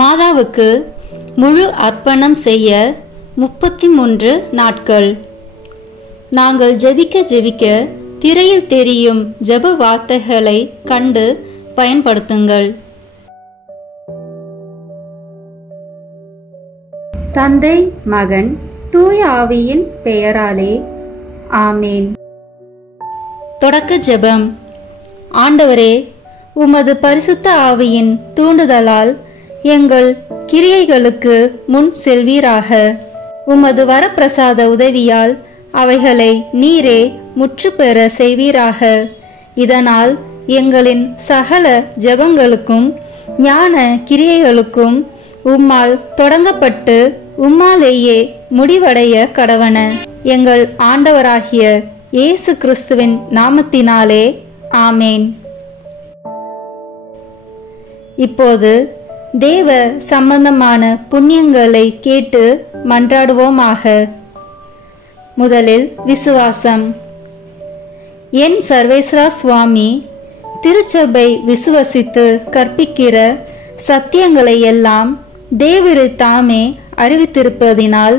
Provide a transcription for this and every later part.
மாதாவுக்கு முழு அர்ப்பணம் செய்ய 33 நாட்கள். நாங்கள் ஜெபிக்க திரையில் தெரியும் ஜெப வார்த்தைகளை கண்டு பயன்படுத்துங்கள். தந்தை, மகன், தூய ஆவியின் பெயராலே ஆமேன். தொடக்க ஜெபம். ஆண்டவரே, உமது பரிசுத்த ஆவியின் தூண்டுதலால் எங்கள் கிரியைகளுக்கு முன் செல்வீராக. உமது வரப்பிரசாத உதவியால் அவைகளை நீரே முற்று பெற செய்வீராக. இதனால் எங்களின் சகல ஜெபங்களுக்கும் ஞான கிரியைகளுக்கும் உம்மால் தொடங்கப்பட்டு உம்மாலேயே முடிவடைய கடவன. எங்கள் ஆண்டவராகிய இயேசு கிறிஸ்துவின் நாமத்தினாலே ஆமேன். இப்போது தேவ சம்பந்தமான புண்ணியங்களை கேட்டு மன்றாடுவோமாக. முதலில் விசுவாசம். என் சர்வேஸ்வரா சுவாமி, திருச்சபை விசுவசித்து கற்பிக்கிற சத்தியங்களை எல்லாம் தேவரு தாமே அறிவித்திருப்பதினால்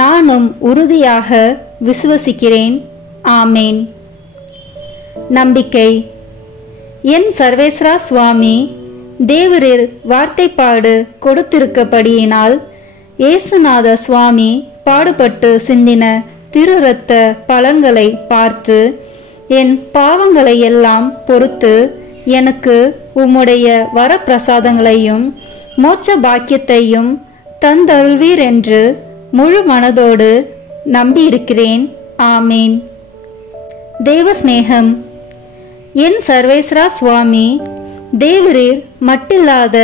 நானும் உறுதியாக விசுவசிக்கிறேன். ஆமேன். நம்பிக்கை. என் சர்வேஸ்வரா சுவாமி, தேவரில் வார்த்தைப்பாடு கொடுத்திருக்கப்படியினால் இயேசுநாத சுவாமி பாடுபட்டு சிந்தின திரு இரத்த பலன்களை பார்த்து என் பாவங்களை எல்லாம் பொறுத்து எனக்கு உம்முடைய வரப்பிரசாதங்களையும் மோட்ச பாக்கியத்தையும் தந்தருள்வீர் என்று முழு மனதோடு நம்பியிருக்கிறேன். ஆமேன். தேவ சிநேகம். என் சர்வேஸ்வரா சுவாமி, தேவரீர் மட்டில்லாத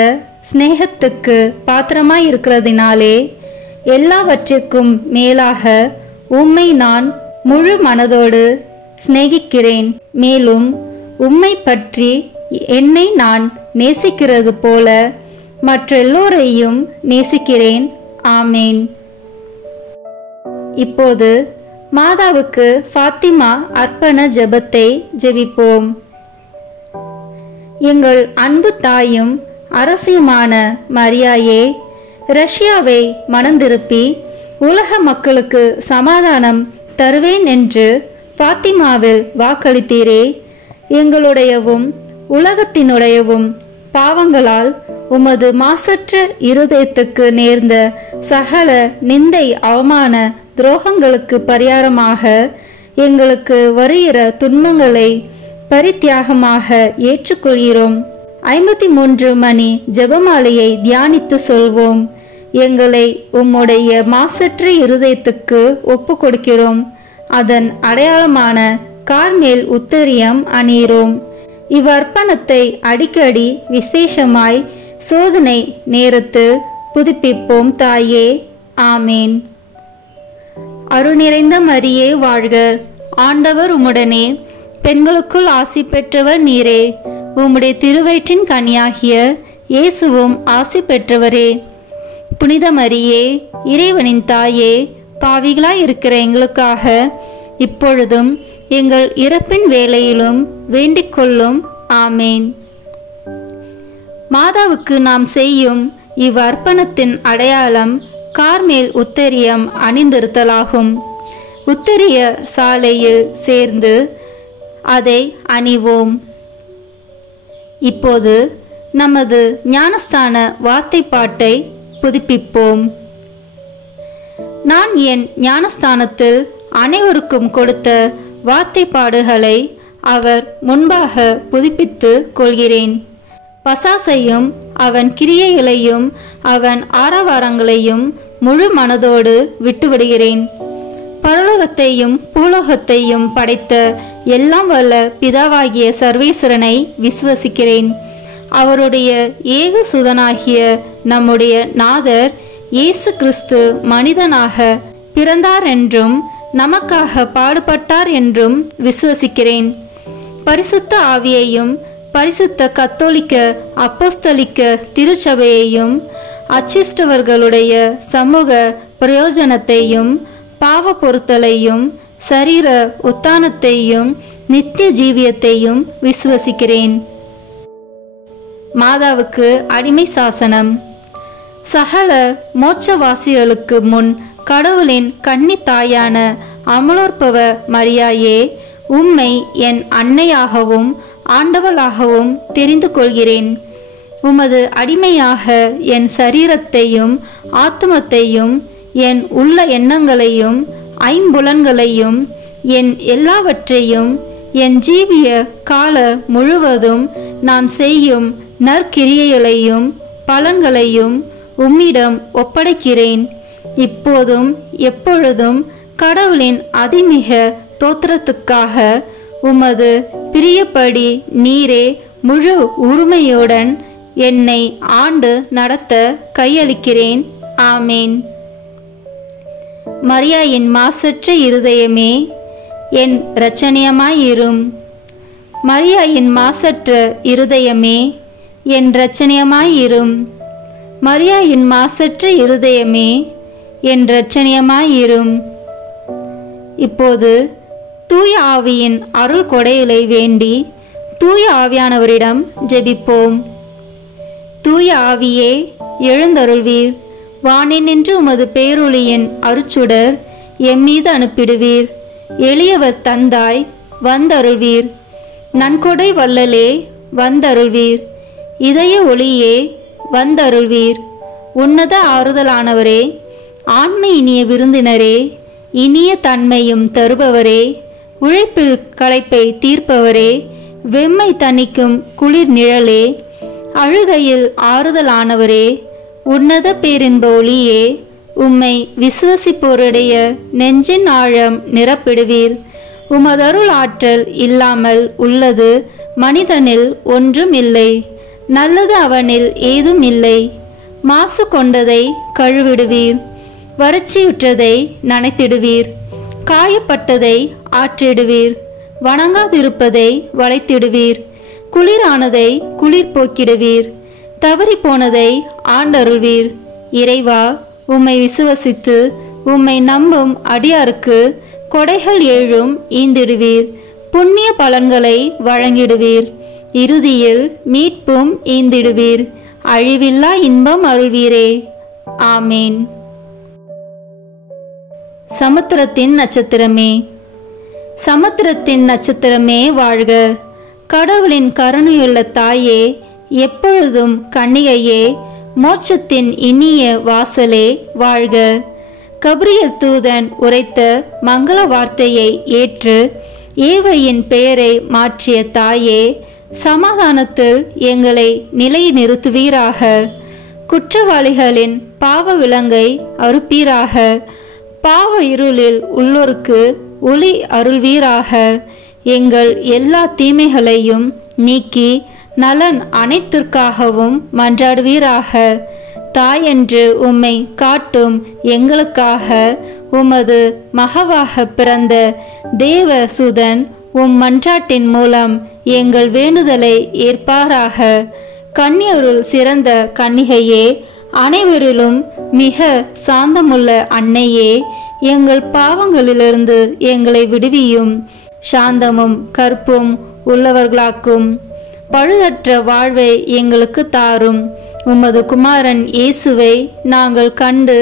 ஸ்நேகத்துக்கு பாத்திரமாயிருக்கிறதினாலே எல்லாவற்றிற்கும் மேலாக உம்மை நான் முழு மனதோடு சிநேகிக்கிறேன். மேலும் உம்மை பற்றி என்னை நான் நேசிக்கிறது போல மற்றெல்லோரையும் நேசிக்கிறேன். ஆமேன். இப்போது மாதாவுக்கு ஃபாத்திமா அர்ப்பண ஜெபத்தை ஜெபிப்போம். எங்கள் அன்பு தாயும் அரசியுமான மரியாயே, ரஷ்யாவை மனந்திருப்பி உலக மக்களுக்கு சமாதானம் தருவேன் என்று ஃபாத்திமாவில் வாக்களித்தீரே. எங்களுடையவும் உலகத்தினுடையவும் பாவங்களால் உமது மாசற்ற இருதயத்துக்கு நேர்ந்த சகல நிந்தை அவமான துரோகங்களுக்கு பரிகாரமாக எங்களுக்கு வருகிற துன்பங்களை பரித்தியாகமாக ஏற்றுக்கொள்கிறோம். 53 மணி ஜெபமாலையை தியானித்து சொல்வோம். எங்களை உம்முடைய மாசற்ற இருதயத்துக்கு ஒப்பு கொடுக்கிறோம். அதன் அடையாளமான கார்மேல் உத்தரியம் அணியிறோம். இவ்வர்ப்பணத்தை அடிக்கடி விசேஷமாய் சோதனை நேரத்தில் புதுப்பிப்போம் தாயே. ஆமேன். அருள் நிறைந்த மரியே வாழ்க. ஆண்டவர் உம்முடனே, பெண்களுக்குள் ஆசி பெற்றவர் நீரே. உம்முடைய திருவயிற்றின் கனியாகிய இயேசுவும் ஆசி பெற்றவரே. புனித மரியே, இறைவனின் தாயே, பாவிகளாய் இருக்கிற எங்களுக்காக இப்பொழுதும் எங்கள் இறப்பின் வேளையிலும் வேண்டிக் கொள்ளும். ஆமேன். மாதாவுக்கு நாம் செய்யும் இவ்வர்ப்பணத்தின் அடையாளம் கார்மேல் உத்தரியம் அணிந்திருத்தலாகும். உத்தரிய சாலையில் சேர்ந்து அதை அணிவோம். இப்போது நமது ஞானஸ்தான வார்த்தைப்பாட்டை புதுப்பிப்போம். நான் என் ஞானஸ்தானத்தில் அனைவருக்கும் கொடுத்த வார்த்தைப்பாடுகளை அவர் முன்பாக புதுப்பித்து கொள்கிறேன். பசாசையும் அவன் கிரியைகளையும் அவன் ஆரவாரங்களையும் முழு மனதோடு விட்டுவிடுகிறேன். பரலோகத்தையும் பூலோகத்தையும் படைத்த எல்லாம் வல்ல பிதாவாகிய சர்வேஸ்வரனை விசுவசிக்கிறேன். அவருடைய ஏக சுதனாகிய நம்முடைய நாதர் இயேசு கிறிஸ்து மனிதனாக பிறந்தார் என்றும் நமக்காக பாடுபட்டார் என்றும் விசுவசிக்கிறேன். பரிசுத்த ஆவியையும் பரிசுத்த கத்தோலிக்க அப்போஸ்தலிக்க திருச்சபையையும் அச்சிஷ்டவர்களுடைய சமூக பிரயோஜனத்தையும் பாவ பொறுத்தலையும் சரீர உத்தானத்தையும் நித்திய ஜீவியத்தையும் விசுவசிக்கிறேன். மாதாவுக்கு அடிமை சாசனம். சகல மோட்சவாசிகளுக்கு முன் கடவுளின் கன்னி தாயான அமலோற்பவ மரியாயே, உம்மை என் அன்னையாகவும் ஆண்டவளாகவும் தெரிந்து கொள்கிறேன். உமது அடிமையாக என் சரீரத்தையும் ஆத்மத்தையும் என் உள்ள எண்ணங்களையும் ஐம்புலன்களையும் என் எல்லாவற்றையும் என் ஜீவிய கால முழுவதும் நான் செய்யும் நற்கிரியைகளையும் பலன்களையும் உம்மிடம் ஒப்படைக்கிறேன். இப்போதும் எப்பொழுதும் கடவுளின் அதிமிக தோத்திரத்துக்காக உமது பிரியப்படி நீரே முழு உரிமையுடன் என்னை ஆண்டு நடத்த கையளிக்கிறேன். ஆமேன். மரியாயின் மாசற்ற இருதயமே, என் இரட்சணியமாயிரும். மரியாயின் மாசற்ற இருதயமே, என் இரட்சணியமாயிரும். மரியாயின் மாசற்ற இருதயமே, என் இரட்சணியமாயிரும். இப்போது தூய ஆவியின் அருள் கொடைகளை வேண்டி தூய ஆவியானவரிடம் ஜெபிப்போம். தூய ஆவியே, எழுந்தருள்வீர். வானினின்று உமது பேரொளியின் அருச்சுடர் எம்மீது அனுப்பிடுவீர். எளியவர் தந்தாய், வந்தருள்வீர். நன்கொடை வள்ளலே, வந்தருள்வீர். இதய ஒளியே, வந்தருள்வீர். உன்னத ஆறுதலானவரே, ஆண்மை இனிய விருந்தினரே, இனிய தன்மையும் தருபவரே, உழைப்பில் களைப்பை தீர்ப்பவரே, வெம்மை தணிக்கும் குளிர் நிழலே, அழுகையில் ஆறுதலானவரே, உன்னத பேரின்ப ஒளியே, உம்மை விசுவசிப்போருடைய நெஞ்சின் ஆழம் நிரப்பிடுவீர். உமதருள் ஆற்றல் இல்லாமல் உள்ளது மனிதனில் ஒன்றும் இல்லை. நல்லது அவனில் ஏதும் இல்லை. மாசு கொண்டதை கழுவிடுவீர். வறட்சியுற்றதை நனைத்திடுவீர். காயப்பட்டதை ஆற்றிடுவீர். வணங்காதிருப்பதை வளைத்திடுவீர். குளிரானதை குளிர் போக்கிடுவீர். தவறி போனதை ஆண்டருள்வீர். இறைவா, உம்மை விசுவசித்து உம்மை நம்பும் அடியாருக்கு கொடைகள் ஏழும் ஈந்திடுவீர். புண்ணிய பலன்களை வழங்கிடுவீர். இறுதியில் மீட்பும் ஈந்திடுவீர். அழிவில்லா இன்பம் அருள்வீரே. ஆமேன். சமுத்திரத்தின் நட்சத்திரமே, சமுத்திரத்தின் நட்சத்திரமே வாழ்க. கடவுளின் கருணையுள்ள தாயே, எப்பொழுதும் கன்னிகையே, மோட்சத்தின் இனிய வாசலே வாழ்க. கபிரியல் தூதன் உரைத்த மங்கள வார்த்தையை ஏற்று ஏவையின் பெயரை மாற்றிய தாயே, சமாதானத்தில் எங்களை நிலைநிறுத்துவீராக. குற்றவாளிகளின் பாவ விலங்கை அறுப்பீராக. பாவ இருளில் உள்ளோருக்கு ஒளி அருள்வீராக. எங்கள் எல்லா தீமைகளையும் நீக்கி நலன் அனைத்திற்காகவும் மன்றாடுவீராக. தாயென்று உம்மை காட்டும் எங்களுக்காக உமது மகவாக பிறந்த தேவசுதன் உம் மன்றாட்டின் மூலம் எங்கள் வேண்டுதலை ஏற்பாராக. கன்னியருள் சிறந்த கன்னிகையே, அனைவரிலும் மிக சாந்தமுள்ள அன்னையே, எங்கள் பாவங்களிலிருந்து எங்களை விடுவியும். சாந்தமும் கற்பும் உள்ளவர்களாக்கும். பழுதற்ற வாழ்வை எங்களுக்கு தாரும். உமது குமாரன் இயேசுவை நாங்கள் கண்டு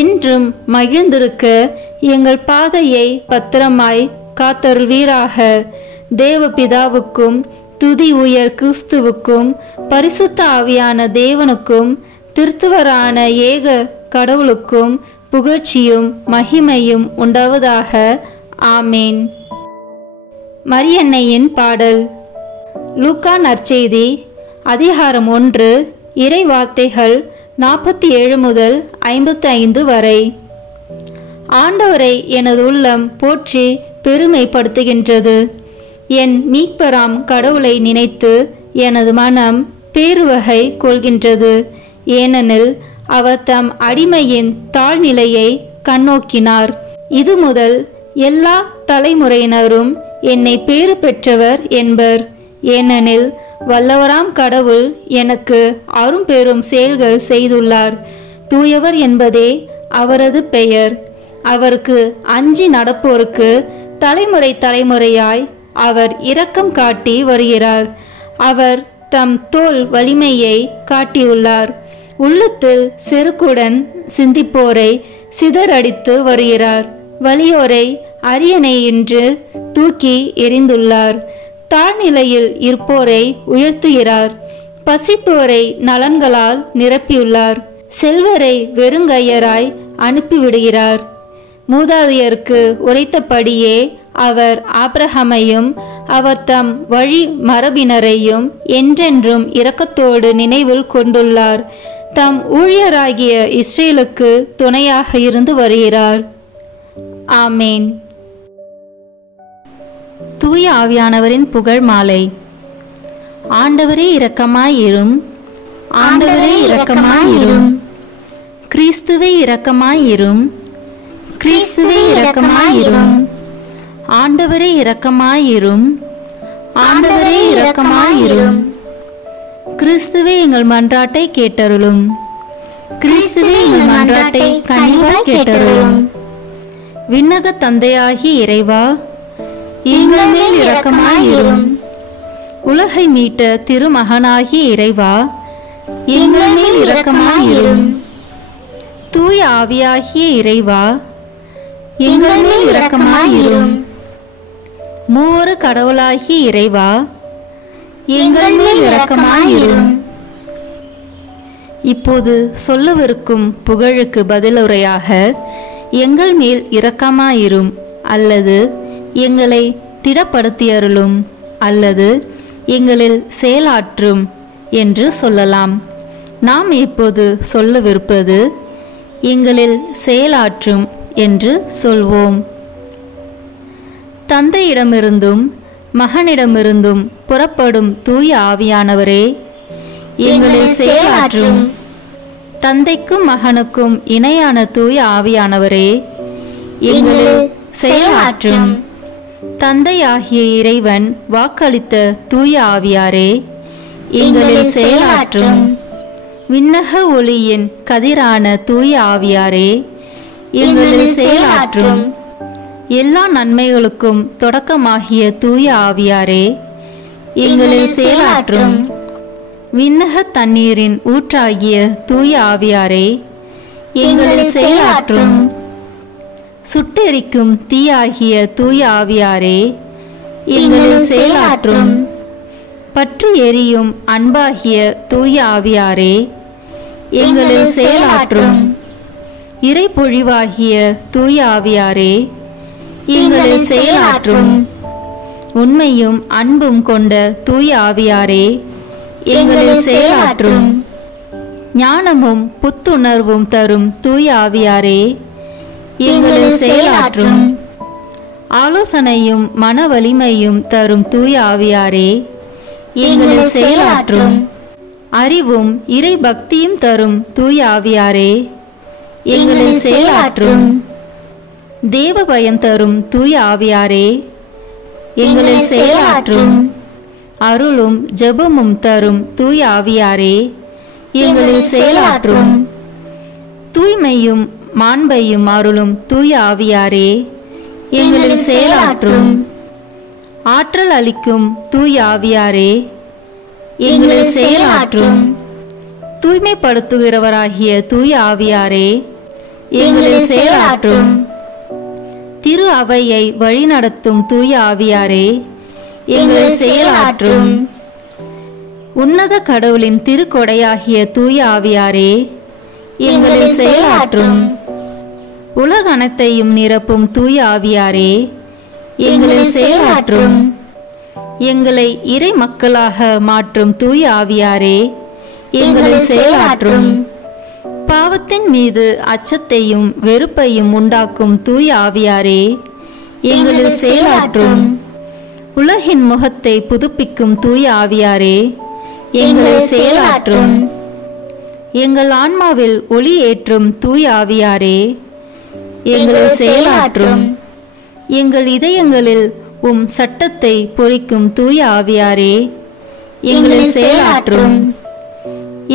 என்றும் மகிழ்ந்திருக்க எங்கள் பாதையை பத்திரமாய் காத்தருள்வீராக. தேவபிதாவுக்கும் துதி உயர் கிறிஸ்துவுக்கும் பரிசுத்த ஆவியான தேவனுக்கும் திருத்துவரான ஏக கடவுளுக்கும் புகழ்ச்சியும் மகிமையும் உண்டாவதாக. ஆமேன். மரியன்னையின் பாடல். லூக்கா நற்செய்தி அதிகாரம் 1 இறை வார்த்தைகள் 47 முதல் 55 வரை. ஆண்டவரை எனது உள்ளம் போற்றி பெருமைப்படுத்துகின்றது. என் மீட்பராம் கடவுளை நினைத்து எனது மனம் பேருவகை கொள்கின்றது. ஏனெனில் அவர் தம் அடிமையின் தாழ்நிலையை கண்ணோக்கினார். இது முதல் எல்லா தலைமுறையினரும் என்னை பேறு பெற்றவர் என்பர். ஏனெனில் வல்லவராம் கடவுள் எனக்கு அரும்பெரும் செயல்கள் செய்துள்ளார். தூயவர் என்பதே அவரது பெயர். அவருக்கு அஞ்சி நடப்போருக்கு தலைமுறை தலைமுறையாய் அவர் இரக்கம் காட்டி வருகிறார். அவர் தம் தோள் வலிமையை காட்டியுள்ளார். உள்ளத்தில் செருக்குடன் சிந்திப்போரை சிதறடித்து வருகிறார். வலியோரை அரியணை என்று தூக்கி எறிந்துள்ளார். தாழ்நிலையில் இருப்போரை உயர்த்துகிறார். பசித்தோரை நலன்களால் நிரப்பியுள்ளார். செல்வரை வெறுங்கையராய் அனுப்பிவிடுகிறார். மூதாதையருக்கு உரைத்தபடியே அவர் ஆபிரகாமையும் அவர் தம் வழி மரபினரையும் என்றென்றும் இரக்கத்தோடு நினைவில் கொண்டுள்ளார். தம் ஊழியராகிய இஸ்ரேலுக்கு துணையாக இருந்து வருகிறார். ஆமேன். தூய ஆவியானவரின் புகழ் மாலை. ஆண்டவரே இரக்கமாயிரும், ஆண்டவரே இரக்கமாயிரும், கிறிஸ்துவே இரக்கமாயிரும், கிறிஸ்துவே இரக்கமாயிரும், ஆண்டவரே இரக்கமாயிரும், ஆண்டவரே இரக்கமாயிரும், கிறிஸ்துவே எங்கள் மன்றாட்டை கேட்டருளும், கிறிஸ்துவே எங்கள் மன்றாட்டை கனிவாய் கேட்டருளும். விண்ணக தந்தையாகி இறைவா, எங்கள் மேல் இரக்கமாயிரும். உலகை மீட்ட திருமகனாகி இறைவா, எங்கள் மேல் இரக்கமாயிரும். தூய ஆவியாகிய இறைவா, எங்கள் மேல் இரக்கமாயிரும். மூவரு கடவுளாகிய இறைவா, எங்கள் மேல் இரக்கமாயிரும். இப்போது சொல்லவிருக்கும் புகழுக்கு பதிலுரையாக எங்கள் மேல் இரக்கமாயிரும் அல்லது எங்களை திடப்படுத்தியருளும் அல்லது எங்களில் செயலாற்றும் என்று சொல்லலாம். நாம் இப்போது சொல்லவிருப்பது எங்களில் செயலாற்றும் என்று சொல்வோம். தந்தையிடமிருந்தும் மகனிடமிருந்தும் புறப்படும் தூய ஆவியானவரே, எங்களில் செயலாற்றும். தந்தைக்கும் மகனுக்கும் இணையான தூய ஆவியானவரே, எங்களில் செயலாற்றும். தந்தையாகிய இறைவன் வாக்களித்த தூய ஆவியாரே, எங்களில் செயலாற்றும். விண்ணக ஒளியின் கதிரான தூய ஆவியாரே, எங்களில் செயலாற்றும். எல்லா நன்மைகளுக்கும் தொடக்கமாகிய தூய ஆவியாரே, எங்களில் செயலாற்றும். விண்ணக தண்ணீரின் ஊற்றாகிய தூய ஆவியாரே, எங்களில் செயலாற்றும். சுட்டெரிக்கும் தீயாகிய தூய ஆவியாரே, எங்களில் செயலாற்றும். பற்றி எரியும் அன்பாகிய தூய ஆவியாரே, எங்களில் செயலாற்றும். இறை பொழிவாகிய தூய ஆவியாரே, எங்களில் செயலாற்றும். உண்மையும் அன்பும் கொண்ட தூய ஆவியாரே, எங்களில் செயலாற்றும். ஞானமும் புத்துணர்வும் தரும் தூய ஆவியாரே, எங்களில் செயலாற்றும். ஆலோசனையும் மன வலிமையும் தரும் தூய ஆவியாரே, எங்களில் செயலாற்றும். அறிவும் இறை பக்தியும் தரும் தூய ஆவியாரே, எங்களில் செயலாற்றும். தேவ பயம் தரும் தூய ஆவியாரே, எங்களில் செயலாற்றும். அருளும் ஜெபமும் தரும் தூய ஆவியாரே, எங்களில் செயலாற்றும். தூய்மையும் மாண்பையும் அருளும் தூய ஆவியாரே, எங்களில் செயலாற்றும். ஆற்றல் அளிக்கும் தூய ஆவியாரே, எங்களில் செயலாற்றும். தூய்மைப்படுத்துகிறவராகிய தூய ஆவியாரே, எங்களில் செயலாற்றும். திரு அவையை வழிநடத்தும் தூய ஆவியாரே, எங்களில் செயலாற்றும். உன்னத கடவுளின் திருக்கொடையாகிய தூய ஆவியாரே, எங்களில் செயலாற்றும். உலக அனைத்தையும் நிரப்பும் தூய ஆவியாரே, எங்களில் செயலாற்றும். எங்களை இறை மக்களாக மாற்றும் தூய ஆவியாரே, எங்களில் செயலாற்றும். பாவத்தின் மீது அச்சத்தையும் வெறுப்பையும் உண்டாக்கும் தூய ஆவியாரே, எங்களில் செயலாற்றும். உலகின் முகத்தை புதுப்பிக்கும் தூய ஆவியாரே, எங்களில் செயலாற்றும். எங்கள் ஆன்மாவில் ஒளி ஏற்றும் தூய ஆவியாரே, எங்களில் செயலாற்றும். எங்கள் இதயங்களில் உம் சட்டத்தை பொறிக்கும் தூய ஆவியாரே, எங்களில் செயலாற்றும்.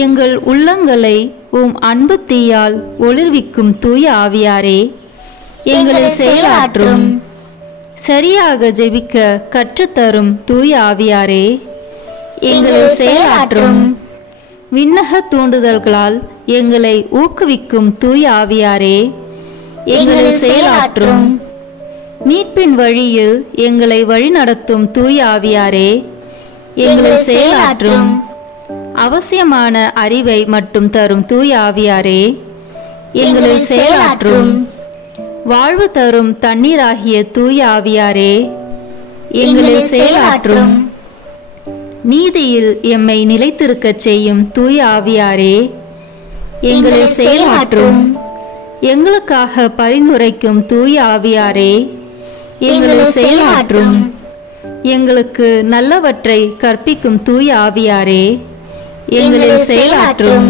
எங்கள் உள்ளங்களை உம் அன்பு தீயால் ஒளிர்விக்கும் தூய ஆவியாரே, எங்களில் செயலாற்றும். சரியாக ஜெபிக்க கற்றுத்தரும் தூய ஆவியாரே, எங்களில் செயலாற்றும். விண்ணக தூண்டுதல்களால் எங்களை ஊக்குவிக்கும் தூய ஆவியாரே, எங்களில் செயலாற்றும். மீட்பின் வழியில் எங்களை வழிநடத்தும் தூய ஆவியாரே, எங்களில் செயலாற்றும். அவசியமான அறிவை மட்டும் தரும் தூய ஆவியாரே, எங்களில் செயலாற்றும். வாழ்வு தரும் தண்ணீராகிய தூய ஆவியாரே, எங்களில் செயலாற்றும். நீதியில் எம்மை நிலைத்திருக்கச் செய்யும் தூய ஆவியாரே, எங்களில் செயலாற்றும். எங்களுக்காக பரிந்துரைக்கும் தூய ஆவியாரே, எங்களில் செயலாற்றும். எங்களுக்கு நல்லவற்றை கற்பிக்கும் தூய ஆவியாரே, எங்களில் செயலாற்றும்.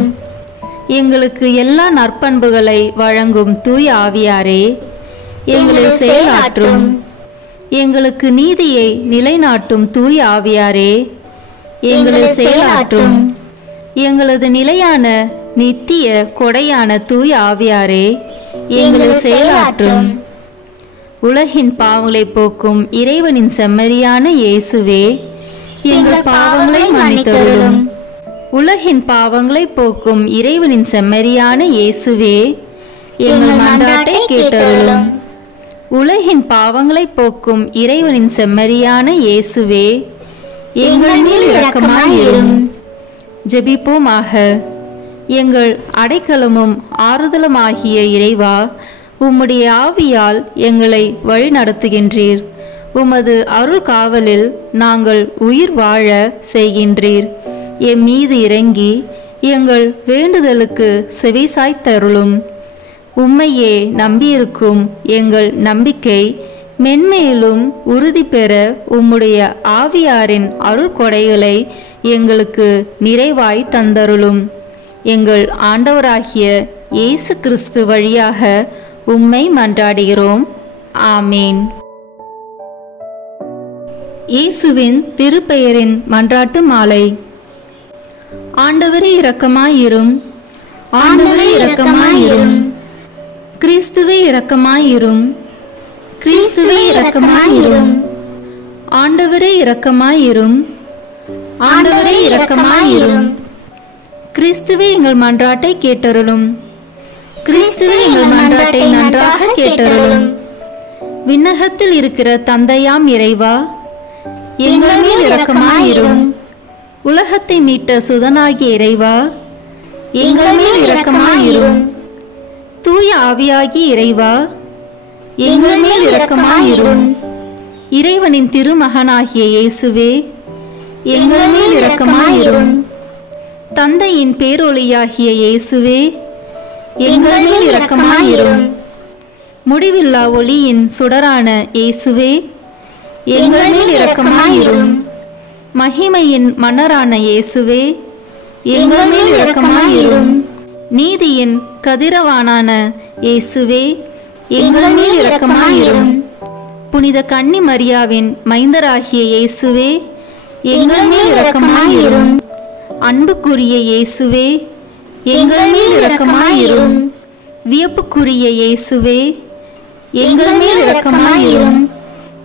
எங்களுக்கு எல்லா நற்பண்புகளை வழங்கும் தூய ஆவியாரே, எங்களில் செயலாற்றும். எங்களுக்கு நீதியை நிலைநாட்டும் தூய ஆவியாரே, எங்களில் செயலாற்றும். எங்களது நிலையான நித்திய கொடையான தூய ஆவியாரே, எங்களில் செயலாற்றும். உலகின் பாவங்களை போக்கும் இறைவனின் செம்மறியான இயேசுவே, எங்கள் பாவங்களை மன்னித்தருளும். உலகின் பாவங்களை போக்கும் இறைவனின் செம்மறியான இயேசுவே, எங்கள் மன்றாட்டை கேட்டருளும். உலகின் பாவங்களை போக்கும் இறைவனின் செம்மறியான இயேசுவே, எங்கள் மேல் இரக்கமாயிரும். ஜெபிப்போமாக. எங்கள் அடைக்கலமும் ஆறுதலுமாகிய இறைவா, உம்முடைய ஆவியால் எங்களை வழிநடத்துகின்றீர். உமது அருள் காவலில் நாங்கள் உயிர் வாழ செய்கின்றீர். எம் மீது இறங்கி எங்கள் வேண்டுதலுக்கு செவிசாய்த்தருளும். உம்மையே நம்பியிருக்கும் எங்கள் நம்பிக்கை மென்மேலும் உறுதி பெற உம்முடைய ஆவியாரின் அருள் கொடைகளை எங்களுக்கு நிறைவாய் தந்தருளும். எங்கள் ஆண்டவராகிய இயேசு கிறிஸ்து வழியாக உம்மை மன்றாடுகிறோம். ஆமேன். இயேசுவின் திருப்பெயரின் மன்றாட்டு மாலை. ஆண்டவரே இரக்கமாயிரும். ஆண்டவரே இரக்கமாயிரும். கிறிஸ்துவே இரக்கமாயிரும். கிறிஸ்துவே இரக்கமாயிரும். ஆண்டவரே இரக்கமாயிரும். ஆண்டவரே இரக்கமாயிரும். கிறிஸ்துவே எங்கள் மன்றாட்டை கேட்டருளும். கிறிஸ்துவே எங்கள் மன்றாட்டை நன்றாக கேட்டருளும். விண்ணகத்தில் இருக்கிற தந்தையாம் இறைவா, எங்கள் மேல் இரக்கமாயிரும். உலகத்தை மீட்ட சுதனாகிய இறைவா, எங்கள் மேல் இரக்கமாயிரும். தூய ஆவியாகிய இறைவா, எங்கள் மேல் இரக்கமாயிரும். இறைவனின் திருமகனாகிய இயேசுவே, எங்கள் மேல் இரக்கமாயிரும். தந்தையின் பேரொளியாகிய இயேசுவே, எங்கள் மேல் இரக்கமாயிரும். முடிவில்லா ஒளியின் சுடரான இயேசுவே, எங்கள் மேல் இரக்கமாயிரும். மகிமையின் மன்னரான இயேசுவே, எங்கள் மேல் இரக்கமாயிரும். நீதியின் கதிரவானான இயேசுவே, எங்கள் மேல் இரக்கமாயிரும். புனித கன்னி மரியாவின் மைந்தராகிய இயேசுவே, எங்கள் மேல் இரக்கமாயிரும். அன்புக்குரிய இயேசுவே, எங்கள் மேல் இரக்கமாயிரும். வியப்புக்குரிய இயேசுவே, எங்கள் மேல் இரக்கமாயிரும்.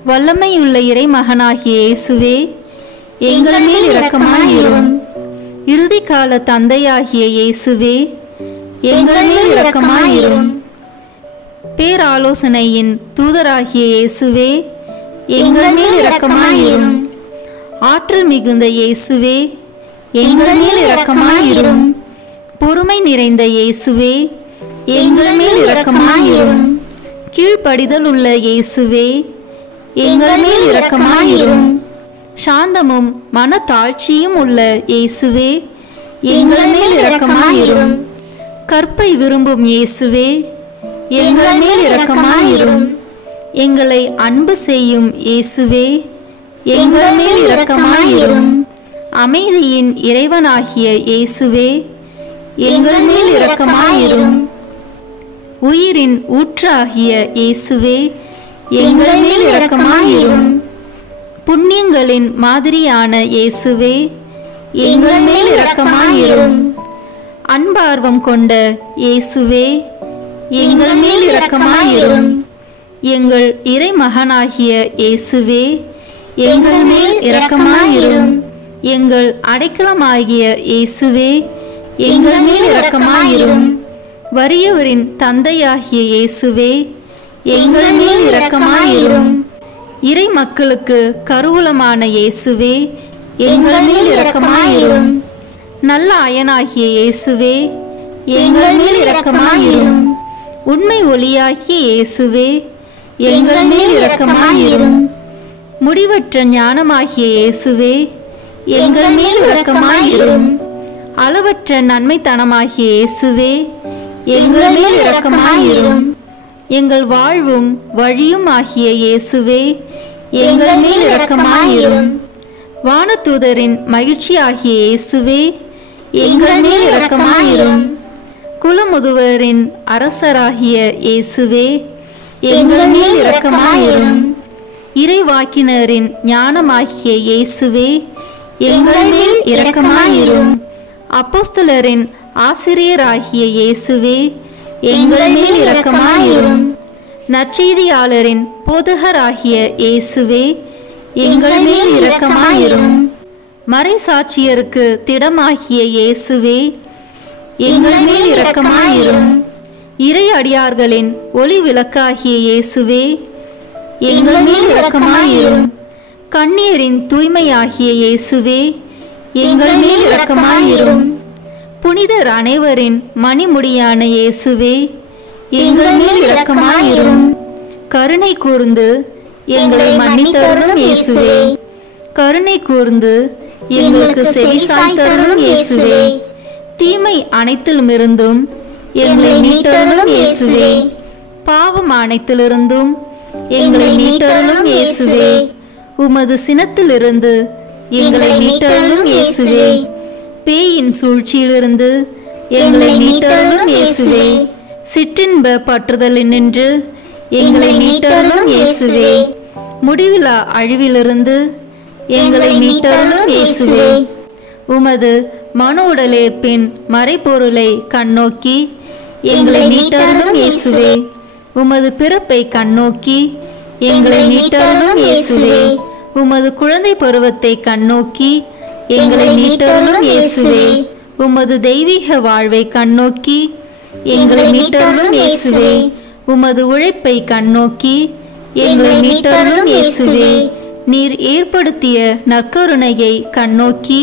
வல்லமையுள்ள இறைமகனாகிய இயேசுவே, எங்கள் மேல் இரக்கமாயிரும். இறுதிக்கால தந்தையாகிய இயேசுவே, எங்கள் மேல் இரக்கமாயிரும். பேராலோசனையின் தூதராகிய இயேசுவே, எங்கள் மேல் இரக்கமாயிரும். ஆற்றல் மிகுந்த இயேசுவே, எங்கள் மேல் இரக்கமாயிரும். பொறுமை நிறைந்த இயேசுவே, எங்கள் மேல் இரக்கமாயிரும். கீழ்ப்படிதல் உள்ள இயேசுவே, எங்கள் மேல் இரக்கமாயிரும். சாந்தமும் மனத்தாழ்ச்சியும் உள்ள இயேசுவே, எங்கள் மேல் இரக்கமாயிரும். கற்பை விரும்பும் இயேசுவே, எங்கள் மேல் இரக்கமாயிரும். எங்களை அன்பு செய்யும் இயேசுவே, எங்கள் மேல் இரக்கமாயிரும். அமைதியின் இறைவனாகிய இயேசுவே, எங்கள் மேல் இரக்கமாயிரும். உயிரின் ஊற்றாகிய இயேசுவே, எங்கள் மேல் இரக்கமாயிரும். புண்ணியங்களின் மாதிரியான இயேசுவே, எங்கள் மேல் இரக்கமாயிரும். அன்பார்வம் கொண்ட இயேசுவே, எங்கள் மேல் இரக்கமாயிரும். எங்கள் இறைமகனாகிய இயேசுவே, எங்கள் மேல் இரக்கமாயிரும். எங்கள் அடைக்கலமாகிய இயேசுவே, எங்கள் மேல் இரக்கமாயிரும். வறியவரின் தந்தையாகிய இயேசுவே, எங்கள் மேல் இரக்கமாயிரும். இறை மக்களுக்கு கருவூலமான இயேசுவே, எங்கள் மேல் இரக்கமாயிரும். நல்ல அயனாகிய இயேசுவே, எங்கள் மேல் இரக்கமாயிரும். உண்மை ஒளியாகிய இயேசுவே, எங்கள் மேல் இரக்கமாயிரும். முடிவற்ற ஞானமாகிய இயேசுவே, எங்கள் மேல் இரக்கமாயிரும். அளவற்ற நன்மைத்தனமாகிய இயேசுவே, எங்கள் மேல் இரக்கமாயிரும். எங்கள் வாழ்வும் வழியும் ஆகிய இயேசுவே, எங்கள் மேல் இரக்கமாயிரும். வானதூதரின் மகிழ்ச்சி ஆகிய இயேசுவே, எங்கள் மேல் இரக்கமாயிரும். குலமுதுவரின் அரசராகிய இயேசுவே, எங்கள் மேல் இரக்கமாயிரும். இறைவாக்கினரின் ஞானமாகிய இயேசுவே, எங்கள் மேல் இரக்கமாயிரும். அப்போஸ்தலரின் ஆசிரியராகிய இயேசுவே, எங்கள் மேல் இரக்கமாயிரும். நற்செய்தியாளரின் போதகராகிய இயேசுவே, எங்கள் மேல் இரக்கமாயிரும். மறைசாட்சியருக்கு திடமாகிய இயேசுவே, எங்கள் மேல் இரக்கமாயிரும். இறை அடியார்களின் ஒளி விளக்காகிய இயேசுவே, எங்கள் மேல் இரக்கமாயிரும். கண்ணீரின் தூய்மையாகிய இயேசுவே, எங்கள் மேல் இரக்கமாயிரும். புனிதர் அனைவரின் மணிமுடியான இயேசுவே, எங்கள் மேல் இரக்கமாயிரும். கருணை கூர்ந்து எங்களை மன்னித்தருளும் இயேசுவே, கருணை கூர்ந்து எங்களுக்கு செவிசாய்த்தருளும் இயேசுவே. தீமை அனைத்திலுமிருந்தும் எங்களை மீட்டருளும் இயேசுவே, பாவம் அனைத்திலிருந்தும் எங்களை மீட்டருளும் இயேசுவே. உமது சினத்திலிருந்து எங்களை மீட்டருளும் இயேசுவே, பேயின் சூழ்ச்சியிலிருந்து எங்களை மீட்டருளும் இயேசுவே. சிற்றின்ப பற்றுதலினின்று எங்களை மீட்டருளும் இயேசுவே. முடிவிலா அழிவிலிருந்து எங்களை மீட்டருளும் இயேசுவே. உமது மனு உடலேற்பின் மறைபொருளை கண்ணோக்கி எங்களை மீட்டருளும் இயேசுவே. உமது பிறப்பை கண்ணோக்கி எங்களை மீட்டருளும் இயேசுவே. உமது குழந்தை பருவத்தை கண்ணோக்கி எங்களை மீட்டருளும் இயேசுவே. உமது தெய்வீக வாழ்வை கண்ணோக்கி எங்களை மீட்டருளும் இயேசுவே. உமது உழைப்பை கண்ணோக்கி எங்களை மீட்டருளும் இயேசுவே. நீர் ஏற்படுத்திய நற்கருணையை கண்ணோக்கி